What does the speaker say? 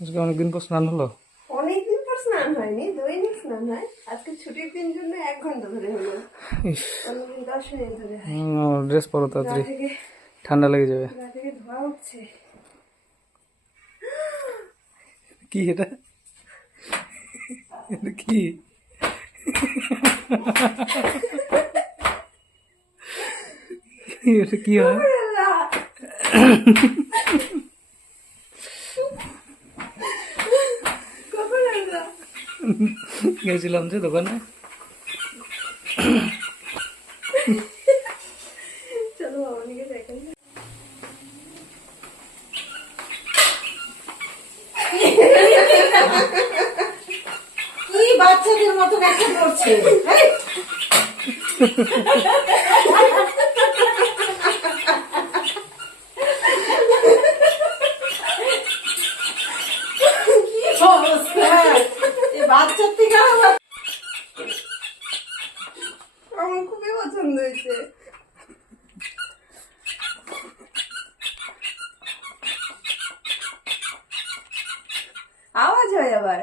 আজকে অনেকদিন পর স্নান হলো। অনেকদিন পর স্নান হয়নি, দৈনিক স্নান হয়। আজকে ছুটির দিন জন্য 1 ঘন্টা ধরে হলো। ইস, অন্যদিন 10 মিনিট ধরে হয়। ড্রেস পরো গা তাড়াতাড়ি, থেকে ঠান্ডা লেগে যাবে। ধোঁয়া উঠছে। কি এটা? এটা কি? এটা কি হয়? কখন আসলা? গেছিলাম যে দোকানে। চলো ভবানীকে দেখাই। কি বাচ্চাদের মতো একটা করছে? কি অবস্থা? এই বাচ্চার থেকে আমার আমার খুবই পছন্দ হয়েছে। আওয়াজ হয় আবার।